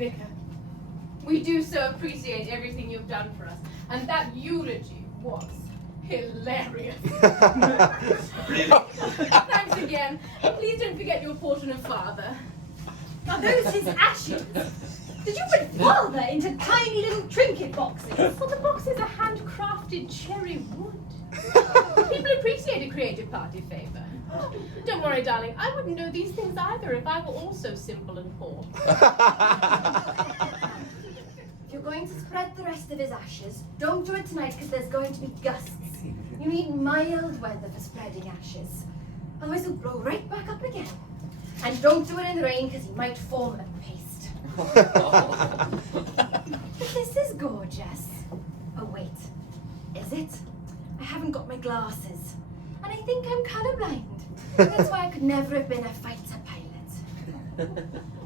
Vicar, we do so appreciate everything you've done for us, and that eulogy was hilarious. Really? Thanks again, and please don't forget your portion of father. Are those his ashes? Did you put father into tiny little trinket boxes? Well, the boxes are handcrafted cherry wood. People appreciate a creative party favour. Don't worry, darling, I wouldn't know these things either if I were also simple and poor. If you're going to spread the rest of his ashes, don't do it tonight because there's going to be gusts. You need mild weather for spreading ashes. Otherwise he'll blow right back up again. And don't do it in the rain because he might form like paste. But this is gorgeous. Oh wait, is it? I haven't got my glasses. And I think I'm colourblind. That's why I could never have been a fighter pilot.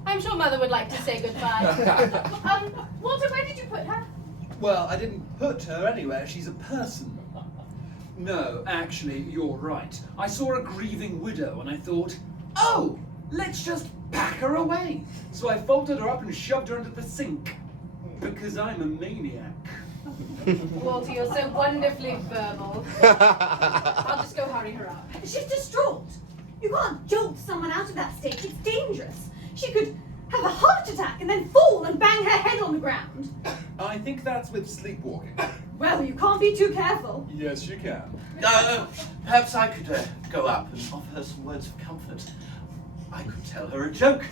I'm sure Mother would like to say goodbye. Walter, where did you put her? Well, I didn't put her anywhere. She's a person. No, actually, you're right. I saw a grieving widow and I thought, oh, let's just pack her away. So I folded her up and shoved her under the sink. Because I'm a maniac. Walter, you're so wonderfully verbal. I'll just go hurry her up. She's distraught. You can't jolt someone out of that state. It's dangerous. She could have a heart attack and then fall and bang her head on the ground. I think that's with sleepwalking. Well, you can't be too careful. Yes, you can. Perhaps I could go up and offer her some words of comfort. I could tell her a joke.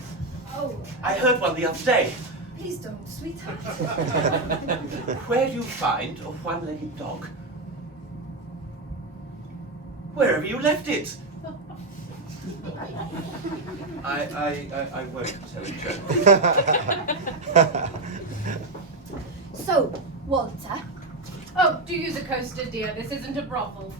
Oh. I heard one the other day. Please don't, sweetheart. Where do you find a one-legged dog? Wherever you left it. I won't tell a joke. So, Walter. Oh, do use a coaster, dear. This isn't a brothel.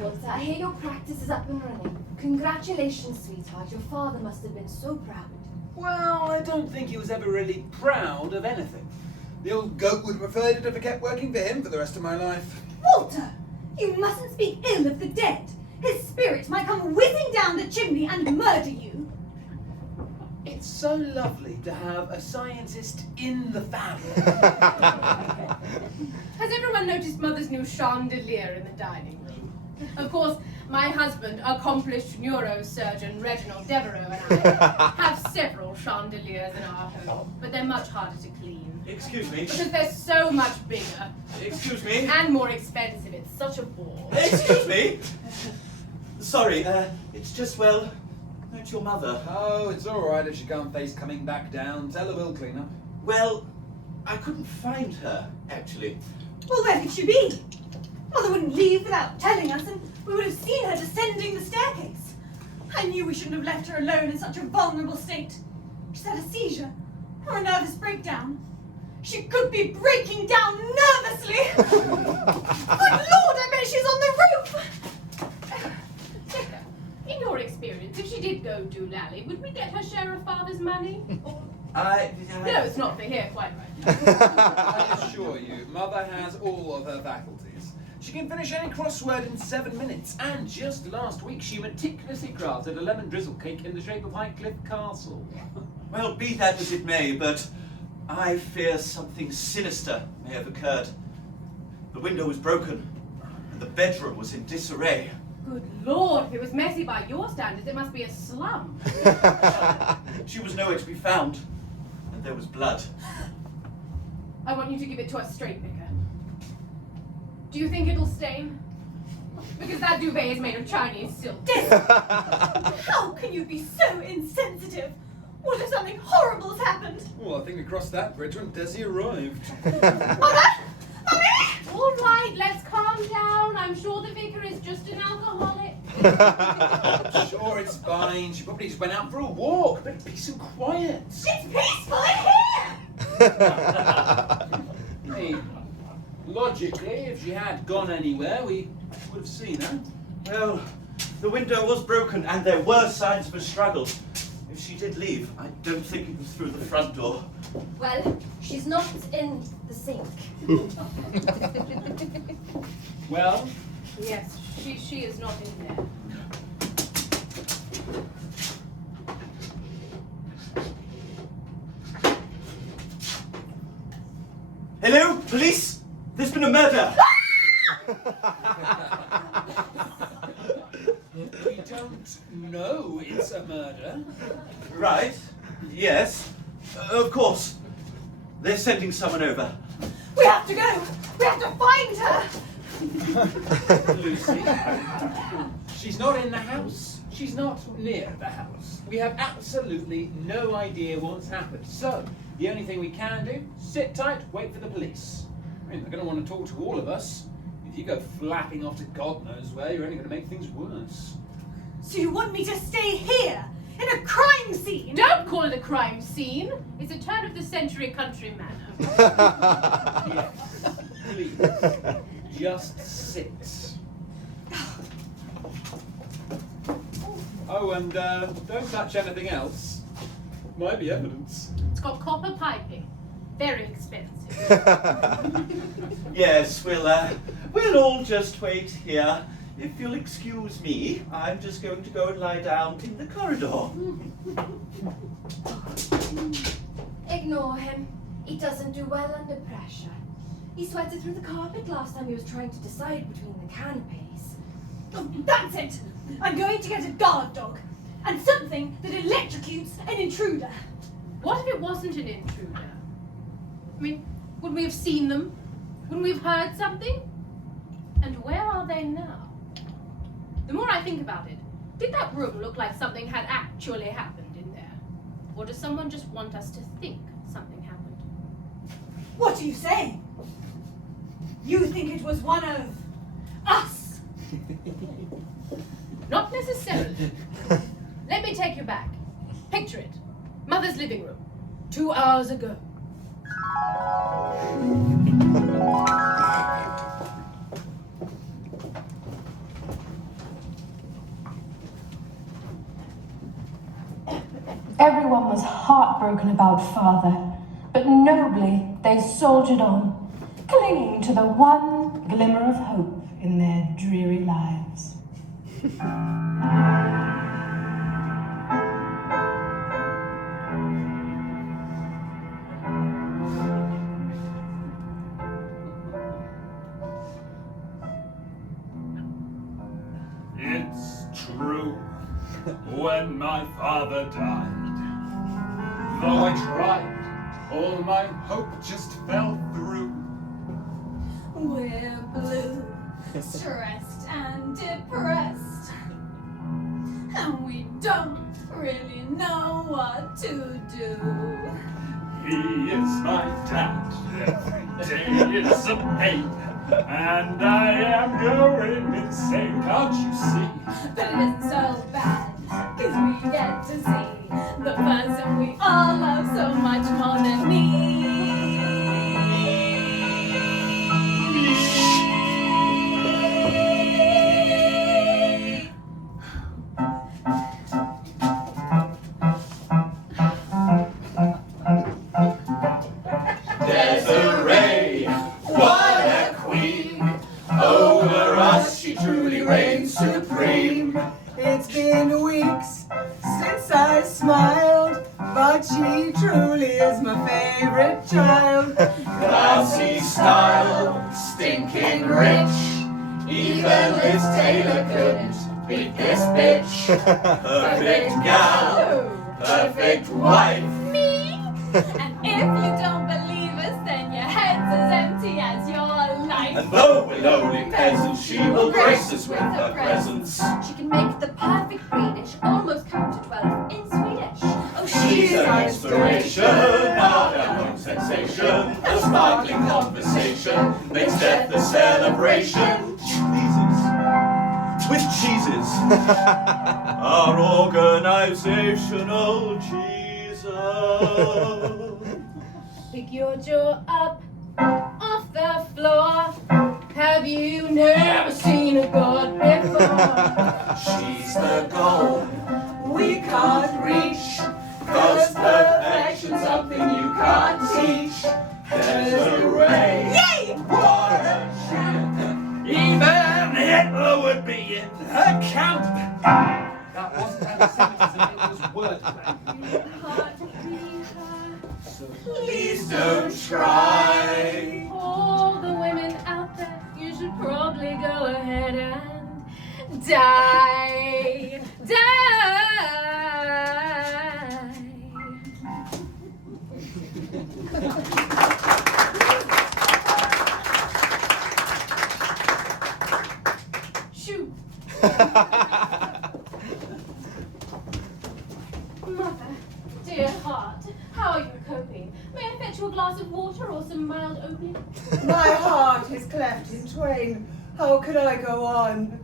Walter, I hear your practice is up and running. Congratulations, sweetheart. Your father must have been so proud. Well, I don't think he was ever really proud of anything. The old goat would have preferred it if I kept working for him for the rest of my life. Walter! You mustn't speak ill of the dead. His spirit might come whizzing down the chimney and murder you. It's so lovely to have a scientist in the family. Has everyone noticed Mother's new chandelier in the dining room? Of course, my husband, accomplished neurosurgeon Reginald Devereux, and I have several chandeliers in our home, but they're much harder to clean. Excuse me. Because they're so much bigger. Excuse me. And more expensive. It's such a bore. Excuse me. Sorry, it's just, well, not your mother. Oh, it's all right if she can't face coming back down. Tell her we'll clean up. Well, I couldn't find her, actually. Well, where could she be? Mother wouldn't leave without telling us, and we would have seen her descending the staircase. I knew we shouldn't have left her alone in such a vulnerable state. She's had a seizure or a nervous breakdown. She could be breaking down nervously. Good Lord, I bet she's on the roof. Vicar, in your experience, if she did go doolally, would we get her share of Father's money? Or... No, it's not for here, quite right. I assure you, Mother has all of her faculties. She can finish any crossword in 7 minutes, and just last week she meticulously crafted a lemon drizzle cake in the shape of Highcliffe Castle. Well, be that as it may, but I fear something sinister may have occurred. The window was broken, and the bedroom was in disarray. Good Lord, if it was messy by your standards, it must be a slum. She was nowhere to be found, and there was blood. I want you to give it to us straight, Vicar. Do you think it'll stain? Because that duvet is made of Chinese silk. How can you be so insensitive? What if something horrible has happened? Well, I think we crossed that bridge when Desi arrived. Mother! Mummy! All right, let's calm down. I'm sure the Vicar is just an alcoholic. Sure, it's fine. She probably just went out for a walk. But peace and quiet. It's peaceful in here! Hey, logically, if she had gone anywhere, we would have seen her. Well, the window was broken, and there were signs of a struggle. If she did leave, I don't think it was through the front door. Well, she's not in the sink. Well? Yes, she is not in there. been a murder! We don't know it's a murder. Right, yes, of course. They're sending someone over. We have to go! We have to find her! Lucy, she's not in the house. She's not near the house. We have absolutely no idea what's happened. So, the only thing we can do, sit tight, wait for the police. I mean, they're going to want to talk to all of us. If you go flapping off to God knows where, you're only going to make things worse. So you want me to stay here? In a crime scene? Don't call it a crime scene. It's a turn of the century country manner. Yes, please, just sit. Oh, and don't touch anything else. Might be evidence. It's got copper piping. Very expensive. Yes, we'll all just wait here. If you'll excuse me, I'm just going to go and lie down in the corridor. Ignore him. He doesn't do well under pressure. He sweated through the carpet last time he was trying to decide between the canopies. Oh, that's it! I'm going to get a guard dog. And something that electrocutes an intruder. What if it wasn't an intruder? I mean, wouldn't we have seen them? Wouldn't we have heard something? And where are they now? The more I think about it, did that room look like something had actually happened in there? Or does someone just want us to think something happened? What are you saying? You think it was one of us? Not necessarily. Let me take you back. Picture it. Mother's living room. 2 hours ago. Everyone was heartbroken about Father, but nobly they soldiered on, clinging to the one glimmer of hope in their dreary lives. It's true. When my father died, though I tried, all my hope just fell through. We're blue, stressed and depressed. And we don't really know what to do. He is my dad. Every day is a pain. And I am going insane, can't you see? But it isn't so bad, 'cause we get to see the person we all love so much more than me. Desiree, what a queen! Over us she truly reigns supreme. It's been weeks since I smiled, but she truly is my favorite child. Classy style, stinking rich. Even Liz Taylor couldn't beat this bitch. Perfect gal, perfect wife. Me? And if you don't believe us, then your head's as empty as your life. And though we're lowly peasants, she will grace us with her presence. She can make the perfect Swedish, almost count to 12 in Swedish. Oh, She's an inspiration, our young sensation. A sparkling conversation makes death a celebration. She pleases with cheeses. Our organizational Jesus. Pick your jaw up off the floor. Have you never seen a god before? She's the goal We can't reach, 'cause perfection's something you can't teach. Desiree, yay! what a champ! Even Hitler would be in her camp. That wasn't anti-Semitism, it was wordplay. Please don't try. All the women Mother, dear heart, how are you coping? May I fetch you a glass of water or some mild opium? My heart is cleft in twain. How could I go on?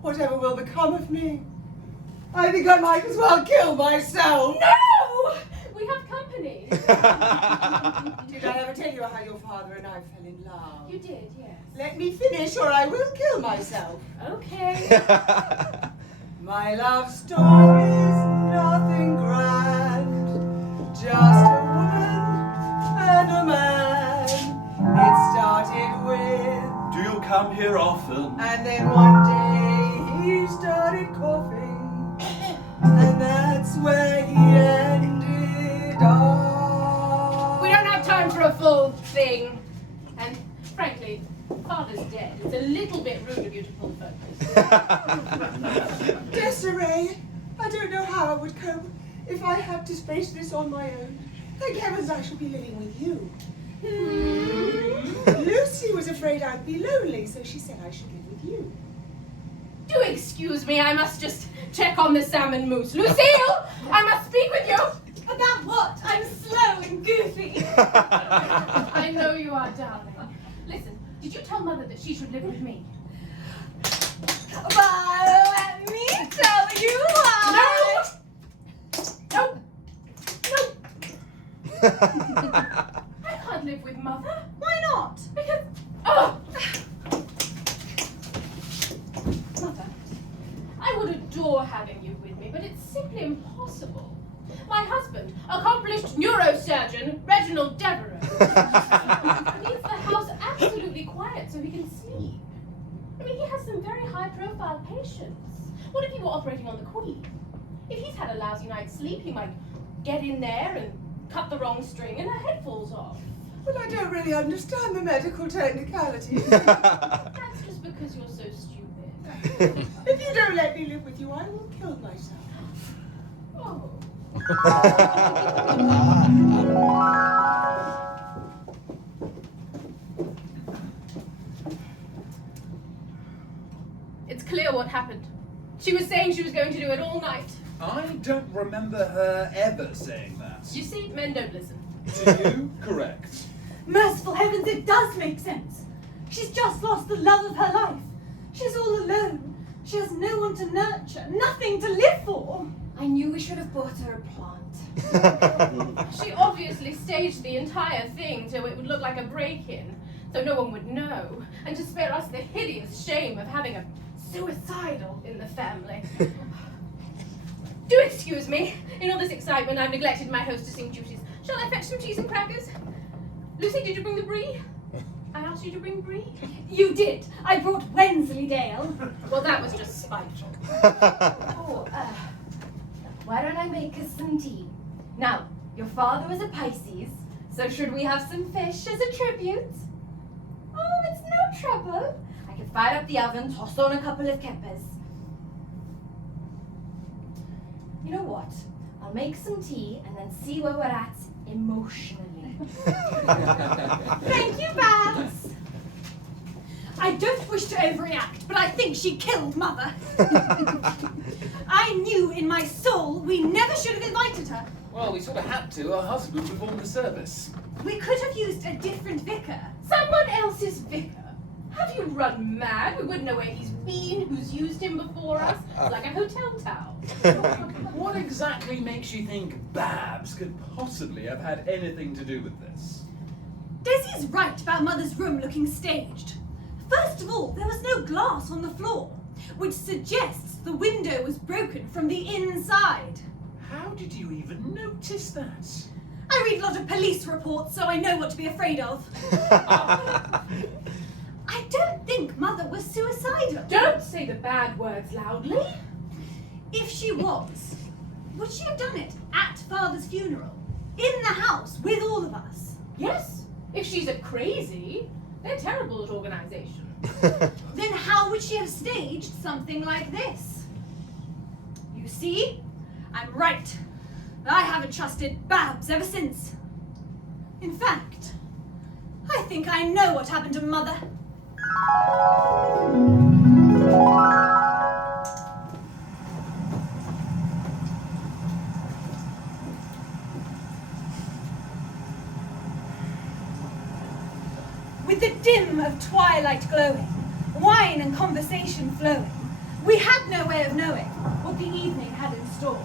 Whatever will become of me? I think I might as well kill myself. No! We have company. Did I ever tell you how your father and I fell in love? You did, yes. Let me finish or I will kill myself. Okay. My love story's nothing grand, just a woman and a man. It started with, Do you come here often? and then one day he started coughing, and that's where he ended up. We don't have time for a full thing. And frankly, Father's dead. It's a little bit rude of you to pull focus. Desiree, I don't know how I would cope if I had to face this on my own. Thank heavens I shall be living with you. Lucy was afraid I'd be lonely, so she said I should live with you. Do excuse me, I must just check on the salmon mousse. Lucille, I must speak with you. About what? I'm slow and goofy. I know you are, darling. Listen, did you tell Mother that she should live with me? Well, let me tell you why. No! I can't live with Mother. Why not? Because... Oh! Mother, I would adore having you with me, but it's simply impossible. My husband, accomplished neurosurgeon Reginald Devereux, needs the house absolutely quiet so he can sleep. I mean, he has some very high-profile patients. What if he were operating on the Queen? If he's had a lousy night's sleep, he might get in there and cut the wrong string and her head falls off. Well, I don't really understand the medical technicalities. That's just because you're so stupid. If you don't let me live with you, I will kill myself. Oh. It's clear what happened. She was saying she was going to do it all night. I don't remember her ever saying that. You see, men don't listen. To you, correct. Merciful heavens, it does make sense. She's just lost the love of her life. She's all alone. She has no one to nurture, nothing to live for. I knew we should have bought her a plant. She obviously staged the entire thing so it would look like a break-in, so no one would know, and to spare us the hideous shame of having a suicidal in the family. Do excuse me. In all this excitement, I've neglected my hostessing duties. Shall I fetch some cheese and crackers? Lucy, did you bring the brie? I asked you to bring brie. You did. I brought Wensleydale. Well, that was just spiteful. Oh, why don't I make us some tea? Now, your father was a Pisces, so should we have some fish as a tribute? Oh, it's no trouble. I can fire up the oven, toss on a couple of keppers. You know what? I'll make some tea and then see where we're at emotionally. Thank you, Babs. I don't wish to overreact, but I think she killed Mother. I knew in my soul we never should have invited her. Well, we sort of had to. Her husband performed the service. We could have used a different vicar. Someone else's vicar? Have you run mad? We wouldn't know where he's been, who's used him before us. It's like a hotel towel. What exactly makes you think Babs could possibly have had anything to do with this? Desi's right about Mother's room looking staged. First of all, there was no glass on the floor, which suggests the window was broken from the inside. How did you even notice that? I read a lot of police reports, so I know what to be afraid of. I don't think Mother was suicidal. Don't say the bad words loudly. If she was, would she have done it at Father's funeral? In the house, with all of us? Yes, if she's a crazy, they're terrible at organisation. Then how would she have staged something like this? You see? I'm right. I haven't trusted Babs ever since. In fact, I think I know what happened to Mother. with the dim of twilight glowing, wine and conversation flowing, we had no way of knowing what the evening had in store.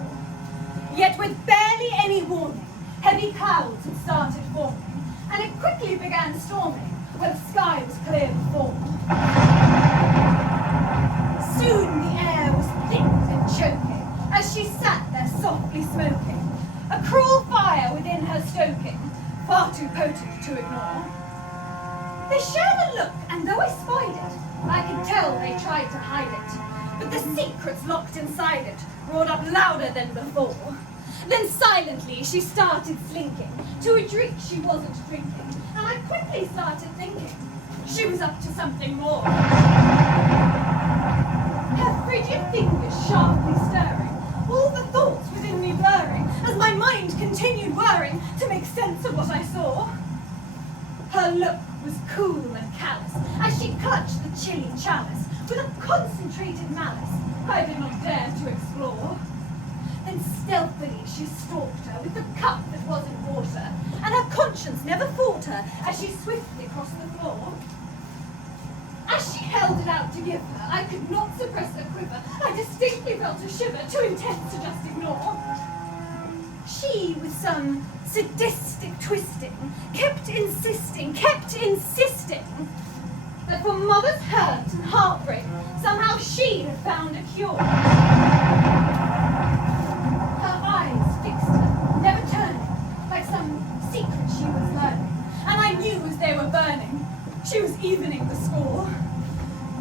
Yet with barely any warning, heavy clouds had started forming, and it quickly began storming where the sky was clear before. Soon the air was thick and choking as she sat there softly smoking, a cruel fire within her stoking, far too potent to ignore. They shared a look, and though I spied it, I could tell they tried to hide it. But the secrets locked inside it roared up louder than before. Then silently she started slinking to a drink she wasn't drinking, and I quickly started thinking she was up to something more. Her frigid fingers sharply stirring, all the thoughts within me blurring, as my mind continued whirring to make sense of what I saw. Her look was cool and callous as she clutched the chilly chalice with a concentrated malice I did not dare to explore. Then stealthily she stalked her with the cup that wasn't water, and her conscience never fought her as she swiftly crossed the floor. As she held it out to give her, I could not suppress a quiver. I distinctly felt a shiver, too intense to just ignore. She, with some sadistic twisting, kept insisting that for mother's hurt and heartbreak, somehow she had found a cure. Her eyes fixed her, never turning, like some secret she was learning, and I knew as they were burning, she was evening the score.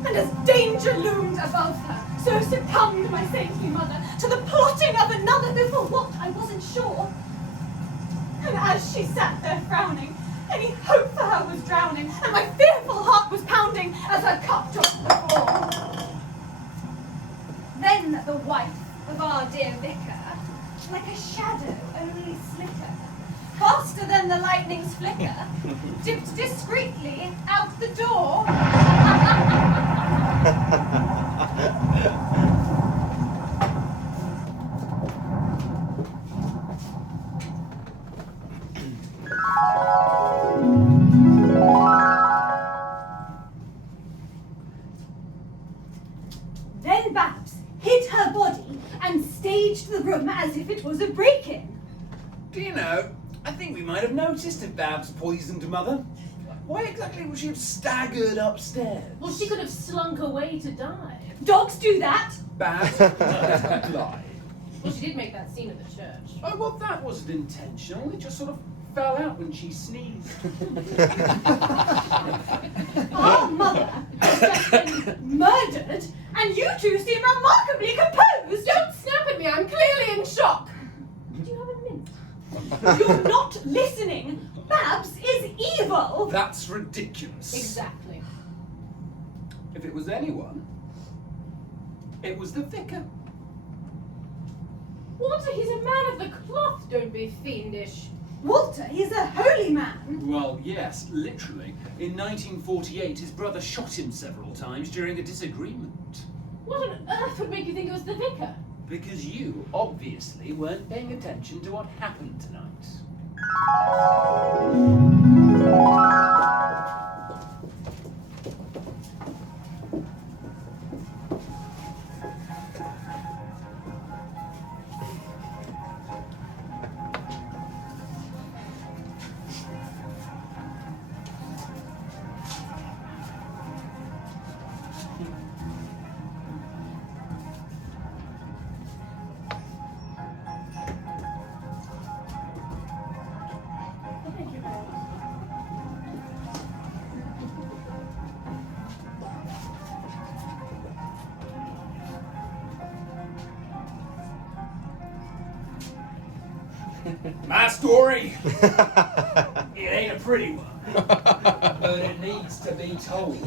And as danger loomed above her, so succumbed my saintly mother to the plotting of another, though for what I wasn't sure. And as she sat there frowning, any hope for her was drowning, and my fearful heart was pounding as her cup dropped to the floor. Then the wife of our dear vicar, like a shadow only slicker, faster than the lightning's flicker, dipped discreetly out the door. Then Babs hid her body and staged the room as if it was a break-in. Do you know, I think we might have noticed if Babs poisoned Mother. Why exactly would she have staggered upstairs? Well, she could have slunk away to die. Dogs do that. Babs lie. Well, she did make that scene at the church. Oh, well, that wasn't intentional. It just sort of fell out when she sneezed. Our mother has just been murdered, and you two seem remarkably composed. Don't snap at me, I'm clearly in shock. Do you have a mint? You're not listening. Babs is evil. That's ridiculous. Exactly. If it was anyone, it was the vicar. Walter, he's a man of the cloth. Don't be fiendish. Walter, he's a holy man. Well, yes, literally. In 1948, his brother shot him several times during a disagreement. What on earth would make you think it was the vicar? Because you, obviously, weren't paying attention to what happened tonight. My story, it ain't a pretty one, but it needs to be told.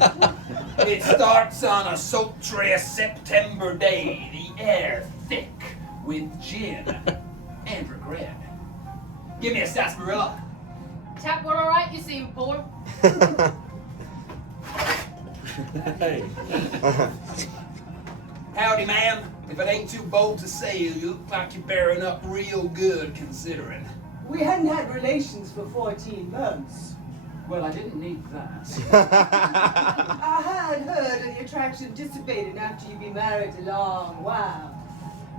It starts on a sultry September day, the air thick with gin and regret. Give me a sarsaparilla. Tap were all right, you see, boy. Howdy, ma'am. If it ain't too bold to say, you look like you're bearing up real good, considering. We hadn't had relations for 14 months. Well, I didn't need that. I had heard that the attraction dissipated after you'd been married a long while.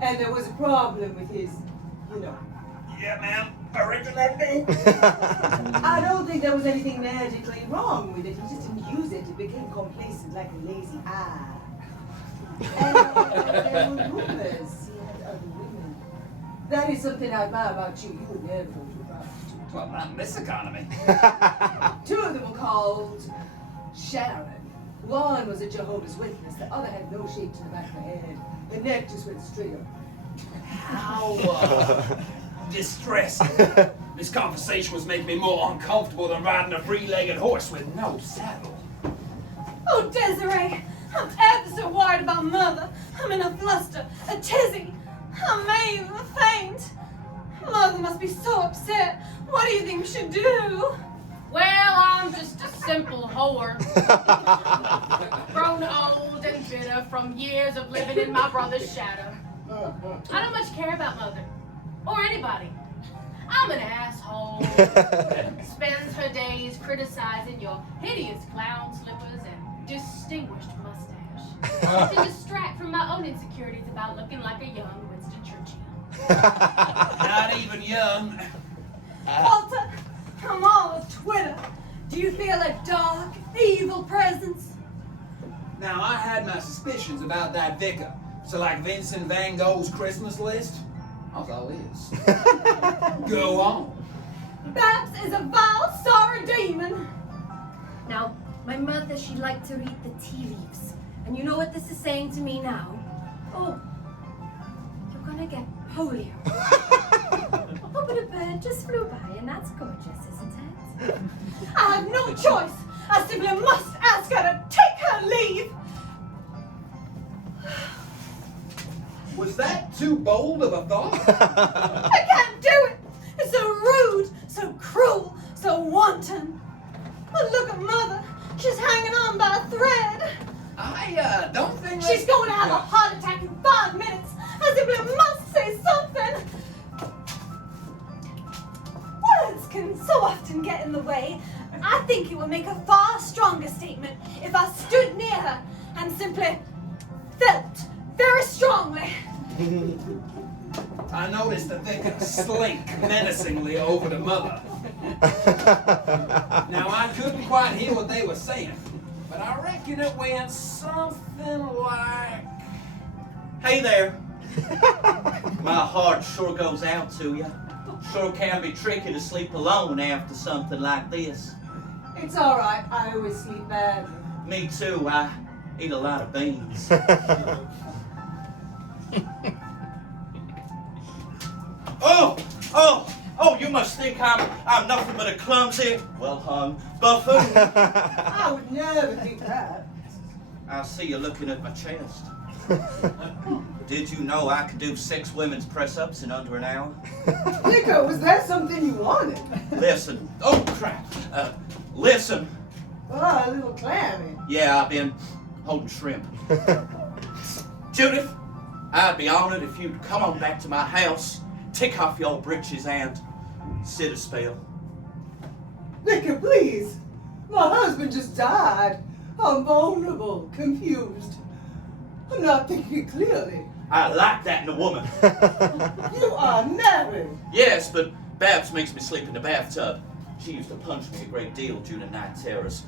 And there was a problem with his, you know. Yeah, ma'am. I reckon that do. I don't think there was anything magically wrong with it. He just didn't use it. It became complacent like a lazy eye. And there were rumors he had other women. That is something I admire about you. You would never go to a prostitute. Well, not in this economy. 2 of them were called Sharon. One was a Jehovah's Witness. The other had no shape to the back of the head. The neck just went straight up. How distressing. This conversation was making me more uncomfortable than riding a 3-legged horse with no saddle. Oh, Desiree, I'm ever so worried about Mother. I'm in a fluster, a tizzy. I may even faint. Mother must be so upset. What do you think we should do? Well, I'm just a simple whore. Grown old and bitter from years of living in my brother's shadow. I don't much care about Mother. Or anybody. I'm an asshole. Spends her days criticizing your hideous clown slippers and distinguished mustache. To distract from my own insecurities about looking like a young Winston Churchill. Not even young. Walter, I'm all of Twitter. Do you feel a dark, evil presence? Now, I had my suspicions about that vicar. So like Vincent van Gogh's Christmas list? That's all it is. Go on. Babs is a vile, sorry demon. Now, my mother, she liked to read the tea leaves. And you know what this is saying to me now? Oh, you're gonna get polio. Oh, but a bird just flew by, and that's gorgeous, isn't it? I have no choice. I simply must ask her to take her leave. Was that too bold of a thought? I can't do it. It's so rude, so cruel, so wanton. But look at Mother. She's hanging on by a thread. I don't think She's going to have a heart attack in 5 minutes. I simply must say something. Words can so often get in the way. I think it would make a far stronger statement if I stood near her and simply felt very strongly. I noticed the vicar slink menacingly over to Mother. Now, I couldn't quite hear what they were saying, but I reckon it went something like... Hey there. My heart sure goes out to you. Sure can be tricky to sleep alone after something like this. It's all right. I always sleep badly. Me too. I eat a lot of beans. Oh, you must think I'm nothing but a clumsy, well-hung buffoon. I would never think that. I see you looking at my chest. Did you know I could do 6 women's press-ups in under an hour? Vicar, was that something you wanted? Listen. Oh, crap. Listen. Oh, a little clammy. Yeah, I've been holding shrimp. Judith, I'd be honored if you'd come on back to my house, take off your breeches, and sit a spell. Vicar, please. My husband just died. I'm vulnerable, confused. I'm not thinking clearly. I like that in a woman. You are married. Yes, but Babs makes me sleep in the bathtub. She used to punch me a great deal during the night terrors.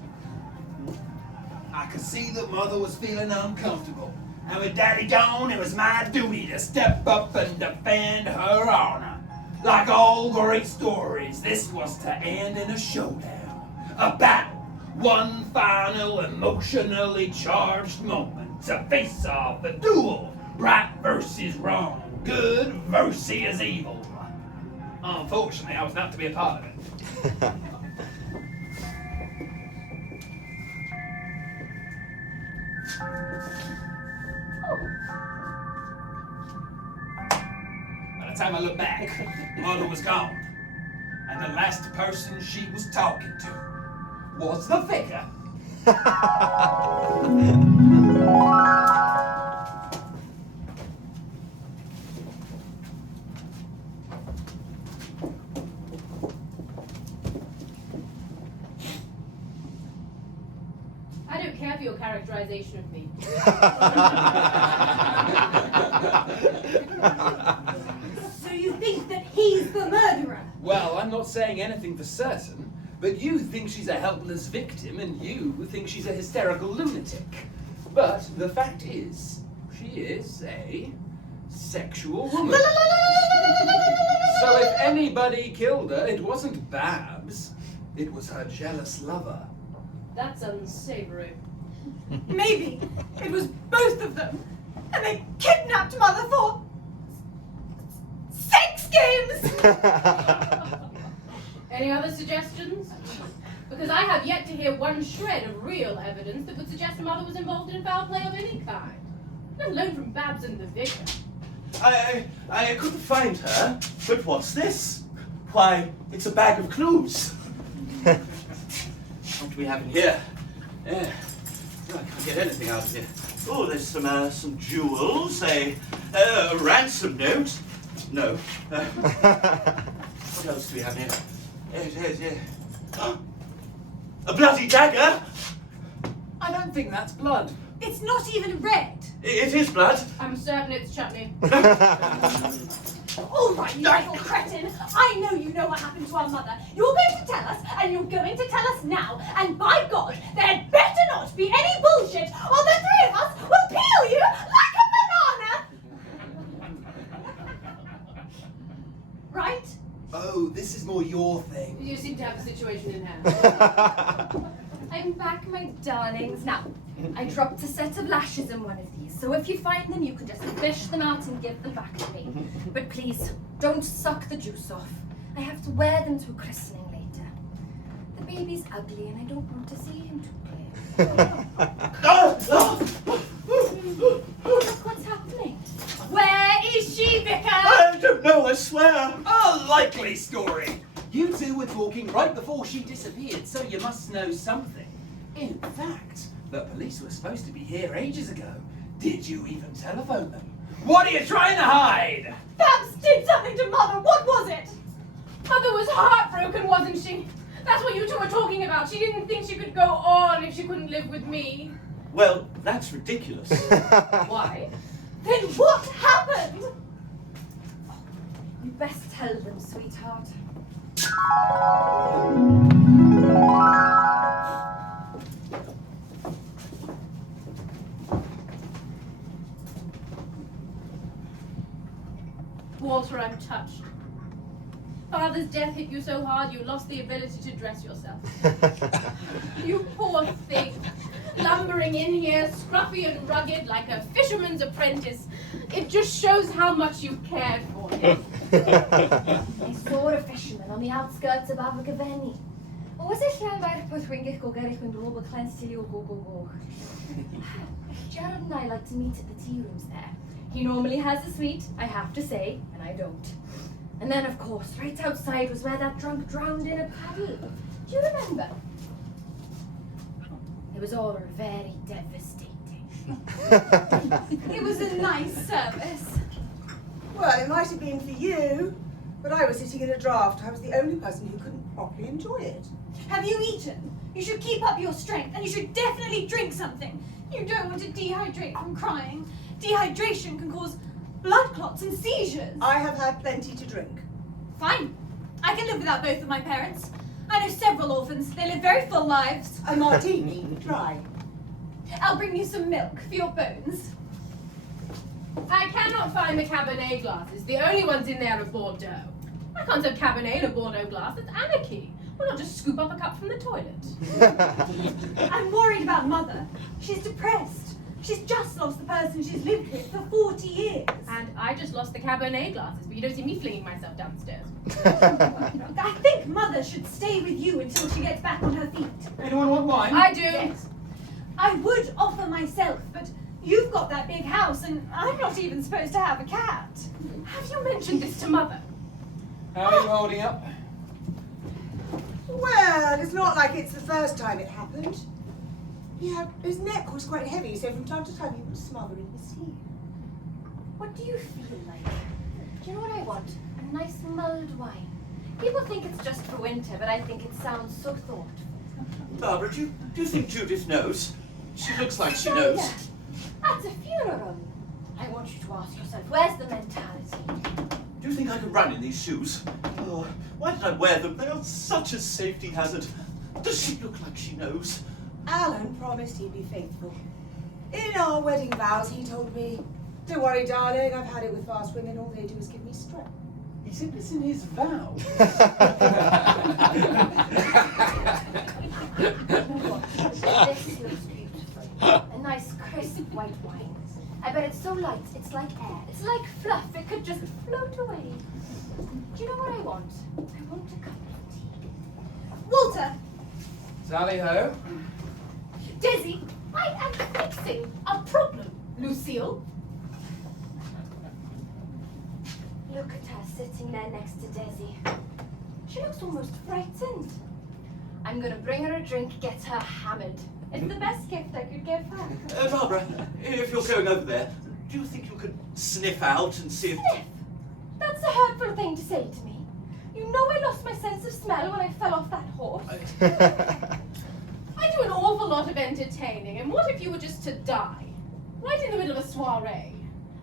I could see that Mother was feeling uncomfortable. And with Daddy gone, it was my duty to step up and defend her honor. Like all great stories, this was to end in a showdown. A battle. One final emotionally charged moment to face off a duel. Right versus wrong. Good versus evil. Unfortunately, I was not to be a part of it. By the time I looked back, Mother was gone. And the last person she was talking to was the vicar. characterization of me. So you think that he's the murderer? Well, I'm not saying anything for certain, but you think she's a helpless victim and you think she's a hysterical lunatic. But the fact is, she is a sexual woman. So if anybody killed her, it wasn't Babs. It was her jealous lover. That's unsavory. Maybe it was both of them, and they kidnapped Mother for sex games! Any other suggestions? Because I have yet to hear one shred of real evidence that would suggest Mother was involved in foul play of any kind. Let alone from Babs and the Vicar. I couldn't find her, but what's this? Why, it's a bag of clues. What do we have in here? I can't get anything out of here. Oh, there's some jewels, a ransom note. No. What else do we have here? A bloody dagger! I don't think that's blood. It's not even red. It is blood. I'm certain it's chutney. All right, you little cretin. I know you know what happened to our mother. You're going to tell us, and you're going to tell us now. And by God, there'd better not be any bullshit, or the three of us will peel you like a banana. Right? Oh, this is more your thing. You seem to have the situation in hand. I'm back, my darlings. Now, I dropped a set of lashes in one of these, so if you find them, you can just fish them out and give them back to me. But please, don't suck the juice off. I have to wear them to a christening later. The baby's ugly, and I don't want to see him too Look what's happening. Where is she, Vicar? I don't know, I swear. A likely story. You two were talking right before she disappeared, so you must know something. In fact, the police were supposed to be here ages ago. Did you even telephone them? What are you trying to hide? Babs did something to Mother. What was it? Mother was heartbroken, wasn't she? That's what you two were talking about. She didn't think she could go on if she couldn't live with me. Well, that's ridiculous. Why? Then what happened? You best tell them, sweetheart. Walter, I'm touched. Father's death hit you so hard you lost the ability to dress yourself. You poor thing. Lumbering in here, scruffy and rugged like a fisherman's apprentice. It just shows how much you cared for him. I saw a fisherman on the outskirts of Abergavenny. Or was it Llanfair Pwthwingich go Gerich when Blob cleansed till you go. Jared and I like to meet at the tea rooms there. He normally has a suite, I have to say, and I don't. And then, of course, right outside was where that drunk drowned in a paddy. Do you remember? It was all very devastating. It was a nice service. Well, it might have been for you, but I was sitting in a draft. I was the only person who couldn't properly enjoy it. Have you eaten? You should keep up your strength, and you should definitely drink something. You don't want to dehydrate from crying. Dehydration can cause blood clots and seizures. I have had plenty to drink. Fine. I can live without both of my parents. I know several orphans. They live very full lives. A martini, try. I'll bring you some milk for your bones. I cannot find the Cabernet glasses. The only ones in there are Bordeaux. I can't have Cabernet in a Bordeaux glass. That's anarchy. Why not just scoop up a cup from the toilet? I'm worried about Mother. She's depressed. She's just lost the person she's lived with for 40 years. And I just lost the Cabernet glasses, but you don't see me flinging myself downstairs. I think Mother should stay with you until she gets back on her feet. Anyone want wine? I do. Yes. I would offer myself, but you've got that big house and I'm not even supposed to have a cat. Have you mentioned this to Mother? How are you holding up? Well, it's not like it's the first time it happened. Yeah, his neck was quite heavy, so from time to time he would smother in his sleep. What do you feel like? Do you know what I want? A nice mulled wine. People think it's just for winter, but I think it sounds so thoughtful. Barbara, do you think Judith knows? She looks like she knows. At a funeral. I want you to ask yourself, where's the mentality? Do you think I can run in these shoes? Oh, why did I wear them? They are such a safety hazard. Does she look like she knows? Alan promised he'd be faithful. In our wedding vows, he told me, "Don't worry, darling, I've had it with fast women. All they do is give me strep." He said this in his vow. This looks beautiful. A nice crisp white wine. I bet it's so light, it's like air. It's like fluff, it could just float away. Do you know what I want? I want a cup of tea. Walter! Sally ho. Desi, I am fixing a problem. Lucille? Look at her sitting there next to Desi. She looks almost frightened. I'm gonna bring her a drink, get her hammered. It's the best gift I could give her. Barbara, if you're going over there, do you think you could sniff out and see if... Sniff? That's a hurtful thing to say to me. You know I lost my sense of smell when I fell off that horse. I do an awful lot of entertaining, and what if you were just to die? Right in the middle of a soiree. I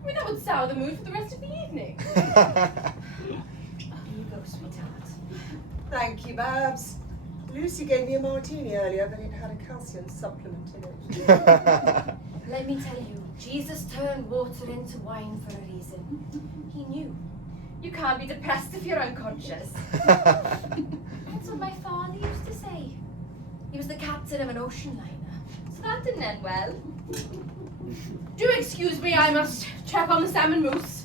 mean, that would sour the mood for the rest of the evening. You go, sweetheart. Thank you, Babs. Lucy gave me a martini earlier, but it had a calcium supplement in it. Let me tell you, Jesus turned water into wine for a reason. He knew. You can't be depressed if you're unconscious. That's what my father used to say. He was the captain of an ocean liner, so that didn't end well. Do excuse me, I must check on the salmon mousse.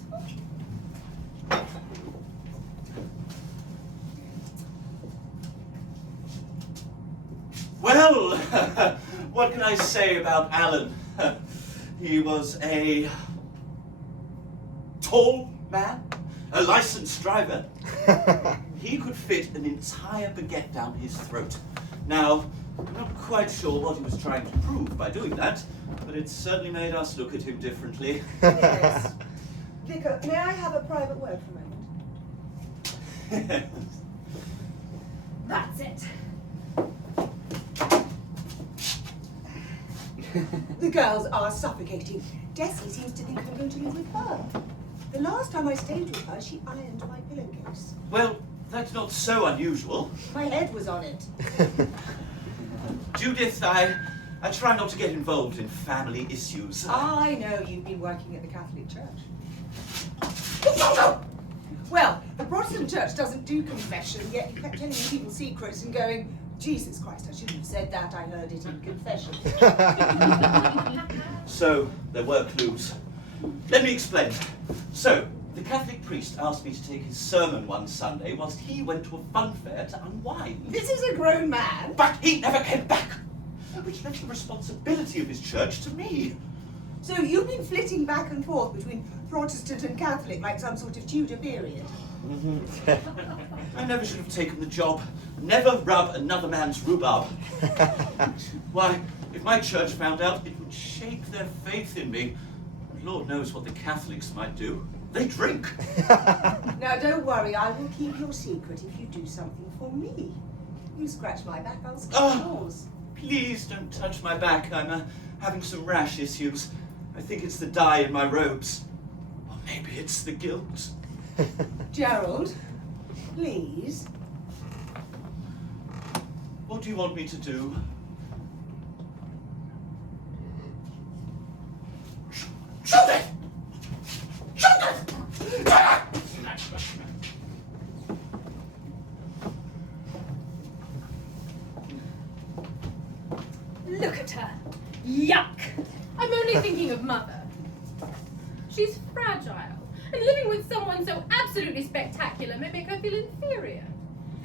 Well, what can I say about Alan? He was a tall man, a licensed driver. He could fit an entire baguette down his throat. Now, I'm not quite sure what he was trying to prove by doing that, but it certainly made us look at him differently. Yes. Vicar, may I have a private word for a moment? That's it. The girls are suffocating. Desi seems to think I'm going to live with her. The last time I stayed with her, she ironed my pillowcase. Well, that's not so unusual. My head was on it. Judith, I try not to get involved in family issues. I know you've been working at the Catholic Church. Well, the Protestant Church doesn't do confession, yet you kept telling people secrets and going, "Jesus Christ, I shouldn't have said that, I heard it in confession." So, there were clues. Let me explain. So, the Catholic priest asked me to take his sermon one Sunday whilst he went to a fun fair to unwind. This is a grown man. But he never came back, which left the responsibility of his church to me. So you've been flitting back and forth between Protestant and Catholic like some sort of Tudor period. I never should have taken the job. Never rub another man's rhubarb. Why, if my church found out, it would shake their faith in me. And Lord knows what the Catholics might do. They drink. Now don't worry, I will keep your secret if you do something for me. You scratch my back, I'll scratch yours. Please don't touch my back. I'm having some rash issues. I think it's the dye in my robes. Or maybe it's the guilt. Gerald, please. What do you want me to do? Shoot it! Shoot it! Look at her. Yuck! I'm only thinking of Mother. She's fragile, and living with someone so absolutely spectacular may make her feel inferior.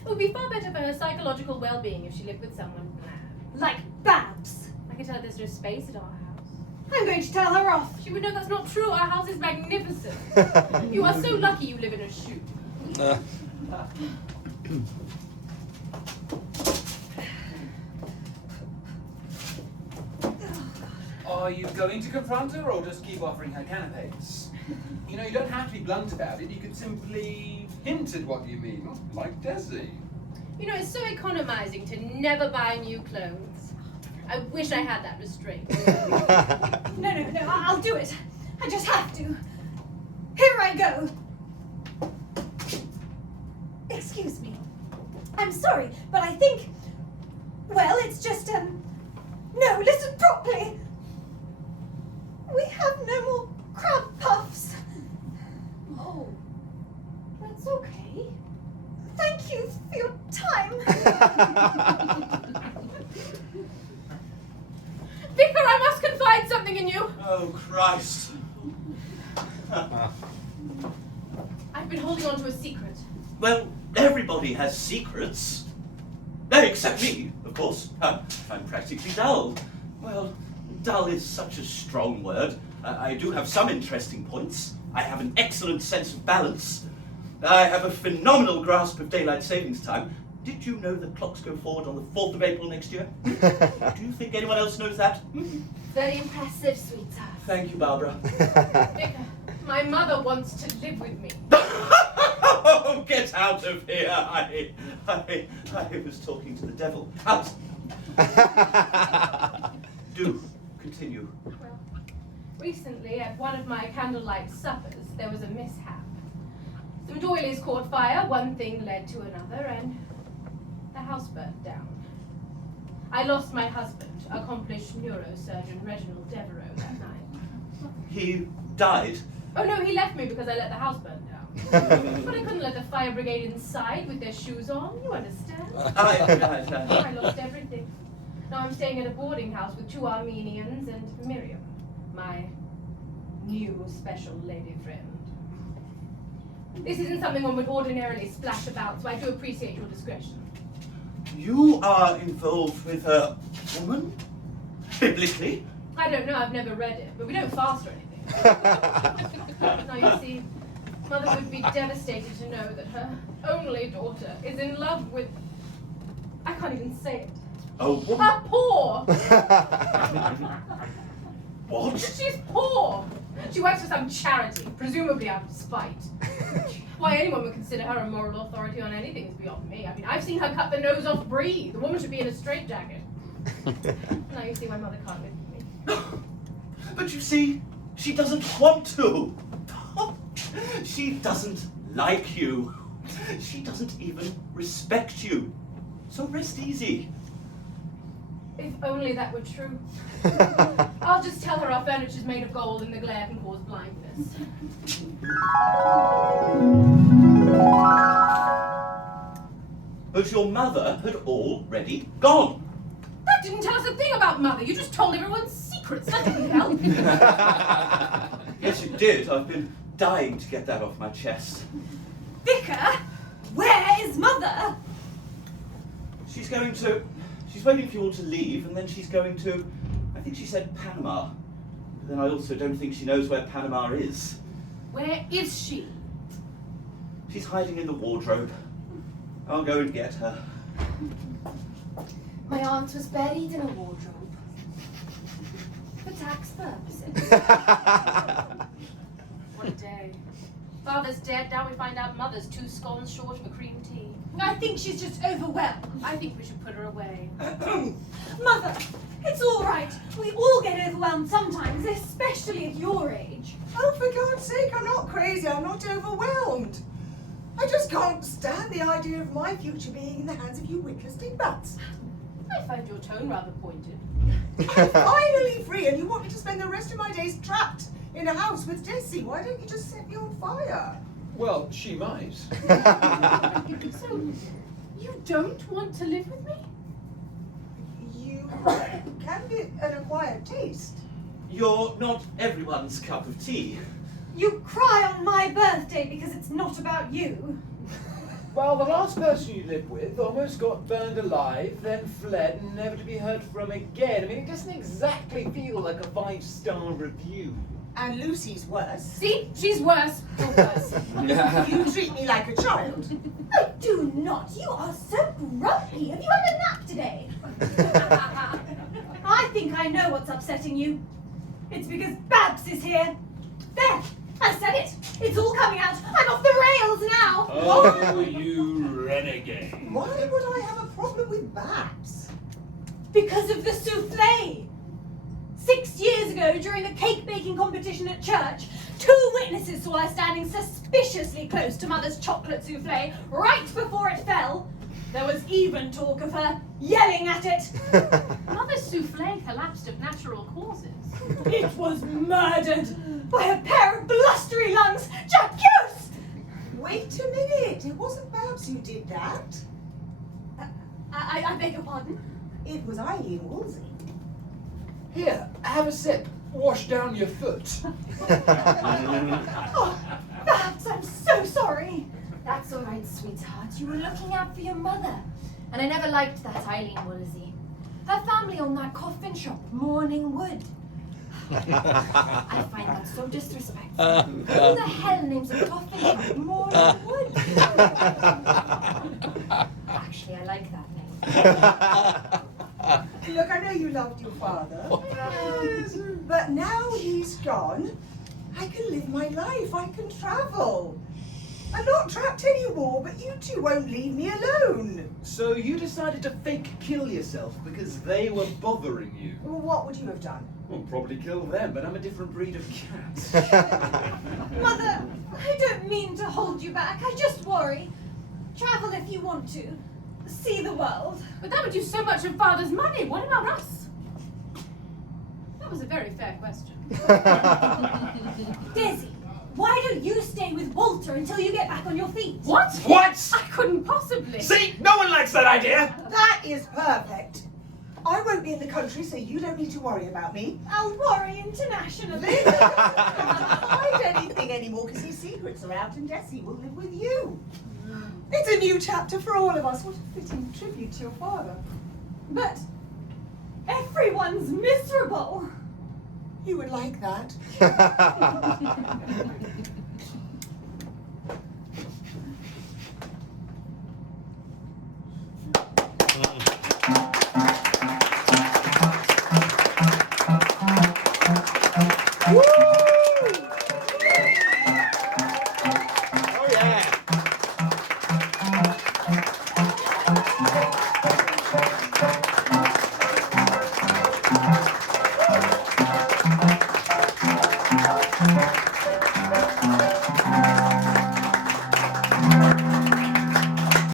It would be far better for her psychological well-being if she lived with someone bland. Like Babs. I can tell there's no space at our house. I'm going to tell her off. She would know that's not true. Our house is magnificent. You are so lucky you live in a shoe. Are you going to confront her or just keep offering her canapes? You know, you don't have to be blunt about it. You could simply hint at what you mean, like Desi. You know, it's so economizing to never buy new clothes. I wish I had that restraint. No, I'll do it. I just have to. Here I go. Excuse me. I'm sorry, but I think, well, it's just, no, listen properly. We have no more crab puffs. Oh, that's okay. Thank you for your time. Vicar, I must confide something in you. Oh, Christ. I've been holding on to a secret. Well, everybody has secrets. Except me, of course. I'm practically dull. Well, dull is such a strong word. I do have some interesting points. I have an excellent sense of balance. I have a phenomenal grasp of daylight savings time. Did you know that clocks go forward on the 4th of April next year? Do you think anyone else knows that? Very impressive, sweetheart. Thank you, Barbara. Vicar, my mother wants to live with me. Oh, get out of here! I was talking to the devil. Out! Do continue. Well, recently at one of my candlelight suppers, there was a mishap. Some doilies caught fire, one thing led to another, and the house burnt down. I lost my husband, accomplished neurosurgeon Reginald Devereux, that night. He died. Oh no, he left me because I let the house burn down. But I couldn't let the fire brigade inside with their shoes on, you understand? I lost everything. Now I'm staying at a boarding house with 2 Armenians and Miriam, my new special lady friend. This isn't something one would ordinarily splash about, so I do appreciate your discretion. You are involved with a woman? Biblically? I don't know, I've never read it, but we don't fast or anything. Now you see, Mother would be devastated to know that her only daughter is in love with... I can't even say it. A woman? A poor! What? She's poor! She works for some charity, presumably out of spite. Why anyone would consider her a moral authority on anything is beyond me. I mean, I've seen her cut the nose off Bree. The woman should be in a straitjacket. Now you see why Mother can't live with me. But you see, she doesn't want to. She doesn't like you. She doesn't even respect you. So rest easy. If only that were true. I'll just tell her our furniture's made of gold and the glare can cause blindness. But your mother had already gone. That didn't tell us a thing about Mother. You just told everyone's secrets. That didn't help. Yes, it did. I've been dying to get that off my chest. Vicar, where is Mother? She's waiting for you all to leave, and then she's going to, I think she said Panama. But then I also don't think she knows where Panama is. Where is she? She's hiding in the wardrobe. I'll go and get her. My aunt was buried in a wardrobe. For tax purposes. What a day. Father's dead, now we find out Mother's 2 scones short of a cream tea. I think she's just overwhelmed. I think we should put her away. Mother, it's all right. We all get overwhelmed sometimes, especially at your age. Oh, for God's sake, I'm not crazy. I'm not overwhelmed. I just can't stand the idea of my future being in the hands of you witless dingbats. I find your tone rather pointed. I'm finally free, and you want me to spend the rest of my days trapped in a house with Desi. Why don't you just set me on fire? Well, she might. So, you don't want to live with me? You can be an acquired taste. You're not everyone's cup of tea. You cry on my birthday because it's not about you. Well, the last person you lived with almost got burned alive, then fled, and never to be heard from again. I mean, it doesn't exactly feel like a 5-star review. And Lucy's worse. See? She's worse. You're worse. You treat me like a child. I do not. You are so grumpy. Have you had a nap today? I think I know what's upsetting you. It's because Babs is here. There, I said it. It's all coming out. I'm off the rails now. Oh, you renegade. Why would I have a problem with Babs? Because of the soufflé! 6 years ago, during the cake baking competition at church, 2 witnesses saw her standing suspiciously close to Mother's chocolate soufflé right before it fell. There was even talk of her yelling at it. Mother's soufflé collapsed of natural causes. It was murdered by a pair of blustery lungs. Jacques! Wait a minute, it wasn't Babs who did that. I beg your pardon? It was Eileen Woolsey. Here, have a sip. Wash down your foot. Oh, Babs, I'm so sorry. That's all right, sweetheart. You were looking out for your mother. And I never liked that Eileen Woolsey. Her family owned that coffin shop, Morning Wood. I find that so disrespectful. Who the hell names a coffin shop Morning Wood? Actually, I like that name. Look, I know you loved your father, but now he's gone, I can live my life, I can travel. I'm not trapped anymore, but you two won't leave me alone. So you decided to fake kill yourself because they were bothering you? Well, what would you have done? Well, probably kill them, but I'm a different breed of cat. Mother, I don't mean to hold you back. I just worry. Travel if you want to. See the world. But that would use so much of Father's money. What about us? That was a very fair question. Desi, why don't you stay with Walter until you get back on your feet? What? What? I couldn't possibly. See, no one likes that idea. That is perfect. I won't be in the country, so you don't need to worry about me. I'll worry internationally. Liz doesn't have to hide anything anymore because his secrets are out and Desi will live with you. It's a new chapter for all of us. What a fitting tribute to your father. But everyone's miserable. You would like that.